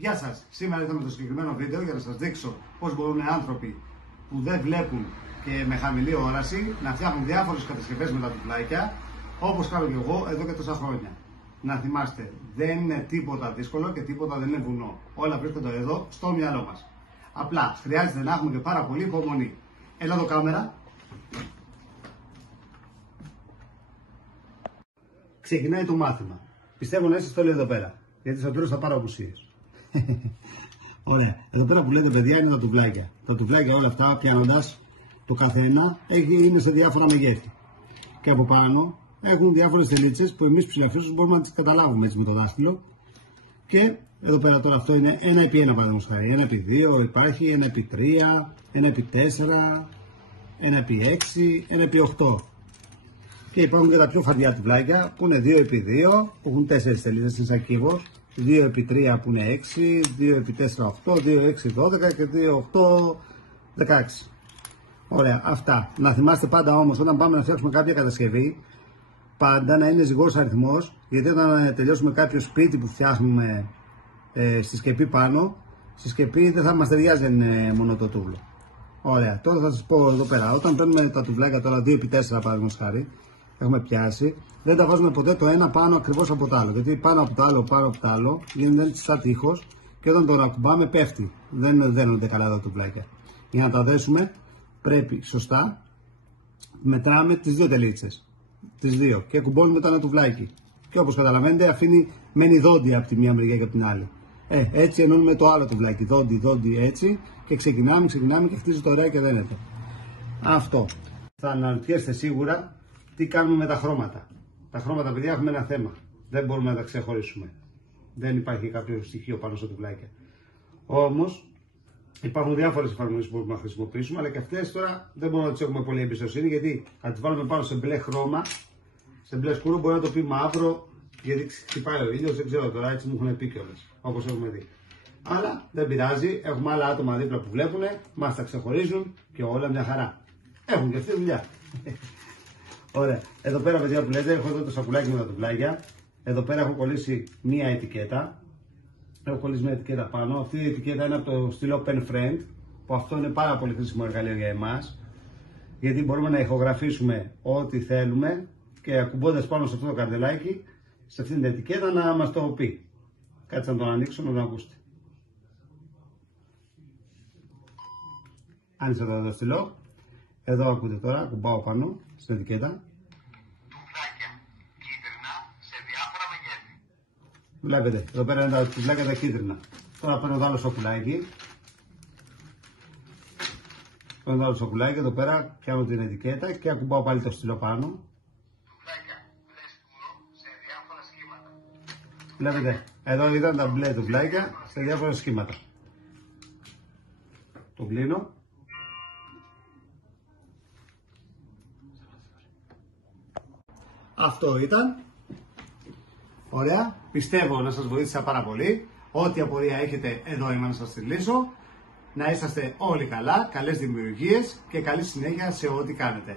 Γεια σας! Σήμερα ήρθαμε το συγκεκριμένο βίντεο για να σας δείξω πώς μπορούν άνθρωποι που δεν βλέπουν και με χαμηλή όραση να φτιάχνουν διάφορες κατασκευές με τα τουφλάκια, όπως κάνω και εγώ εδώ και τόσα χρόνια. Να θυμάστε, δεν είναι τίποτα δύσκολο και τίποτα δεν είναι βουνό. Όλα βρίσκονται εδώ στο μυαλό μας. Απλά χρειάζεται να έχουμε και πάρα πολύ υπομονή. Έλα εδώ κάμερα. Ξεκινάει το μάθημα. Πιστεύω να είστε όλοι εδώ πέρα, γιατί στο τέλος θα πάρω απουσίες. Ωραία. Εδώ πέρα που λέτε παιδιά είναι τα τουβλάκια. Τα τουβλάκια όλα αυτά πιάνοντας το καθένα είναι σε διάφορα μεγέθη. Και από πάνω έχουν διάφορες τελίτσες που εμείς ψηλαφίους μπορούμε να τις καταλάβουμε έτσι με το δάχτυλο. Και εδώ πέρα τώρα αυτό είναι 1x1 παραδείγματος χάρη. 1x2 υπάρχει, 1x3, 1x4, 1x6, 1x8. Και υπάρχουν και τα πιο φαντιά τουβλάκια που είναι 2x2, που έχουν 4 τελίτσες, είναι σαν κύβος. 2x3 που είναι 6, 2x4 8, 2x6 12 και 2x8 16. Ωραία, αυτά. Να θυμάστε πάντα όμως όταν πάμε να φτιάξουμε κάποια κατασκευή, πάντα να είναι ζυγός αριθμός, γιατί όταν τελειώσουμε κάποιο σπίτι που φτιάχνουμε στη σκεπή πάνω, στη σκεπή δεν θα μας ταιριάζει αν είναι μόνο το τούβλο. Ωραία, τώρα θα σας πω εδώ πέρα, όταν παίρνουμε τα τουβλάκια τώρα 2x4 παραδείγματος χάρη, έχουμε πιάσει, δεν τα βάζουμε ποτέ το ένα πάνω ακριβώς από το άλλο. Γιατί πάνω από το άλλο γίνεται σαν τείχος και όταν το ακουμπάμε πέφτει. Δεν δένονται καλά τα τουβλάκια. Για να τα δέσουμε πρέπει σωστά, μετράμε τις δύο τελίτσες. Τις δύο και κουμπώνουμε το ένα τουβλάκι. Και όπως καταλαβαίνετε μένει δόντι από τη μία μεριά και από την άλλη. Έτσι ενώνουμε το άλλο τουβλάκι. Δόντι έτσι και ξεκινάμε και χτίζει το ωραία και δένεται. Αυτό. Θα αναρωτιέστε σίγουρα τι κάνουμε με τα χρώματα. Τα χρώματα, παιδιά, έχουμε ένα θέμα. Δεν μπορούμε να τα ξεχωρίσουμε. Δεν υπάρχει κάποιο στοιχείο πάνω στα τουβλάκια. Όμως, υπάρχουν διάφορες εφαρμογές που μπορούμε να χρησιμοποιήσουμε, αλλά και αυτές τώρα δεν μπορούμε να τις έχουμε πολύ εμπιστοσύνη, γιατί αν τις βάλουμε πάνω σε μπλε χρώμα, σε μπλε σκούρο, μπορεί να το πει μαύρο, γιατί χτυπάει ο ήλιος, δεν ξέρω τώρα, έτσι μου έχουν πει κιόλας, όπως έχουμε δει. Αλλά δεν πειράζει, έχουμε άλλα άτομα δίπλα που βλέπουν, μας τα ξεχωρίζουν και όλα μια χαρά. Έχουν και αυτή δουλειά. Ωραία. Εδώ πέρα, παιδιά που λέτε, έχω εδώ το σακουλάκι με τα τουβλάκια. Εδώ πέρα έχω κολλήσει μία ετικέτα. Έχω κολλήσει μία ετικέτα πάνω. Αυτή η ετικέτα είναι από το στυλό Pen Friend, που αυτό είναι πάρα πολύ χρήσιμο εργαλείο για εμάς. Γιατί μπορούμε να ηχογραφήσουμε ό,τι θέλουμε και ακουμπώντας πάνω σε αυτό το καρτελάκι, σε αυτή την ετικέτα να μας το πει. Κάτσε να τον ανοίξω να τον ακούσετε. Άνοιξα τώρα το στυλό. Εδώ ακούτε τώρα, κουμπάω πάνω στην ετικέτα. Τουβλάκια κίτρινα σε διάφορα μεγέθη. Βλέπετε, εδώ πέρα είναι τα τουβλάκια τα κίτρινα. Τώρα παίρνω το άλλο σακουλάκι. Εδώ πέρα πιάνω την ετικέτα και ακουμπάω πάλι το στυλό πάνω. Τουβλάκια μπλε σκούρο σε διάφορα σχήματα. Βλέπετε, εδώ ήταν τα μπλε τουβλάκια σε διάφορα σχήματα. Το κλείνω. Αυτό ήταν. Ωραία. Πιστεύω να σας βοήθησα πάρα πολύ. Ό,τι απορία έχετε εδώ είμαι να σας τη λύσω. Να είσαστε όλοι καλά, καλές δημιουργίες και καλή συνέχεια σε ό,τι κάνετε.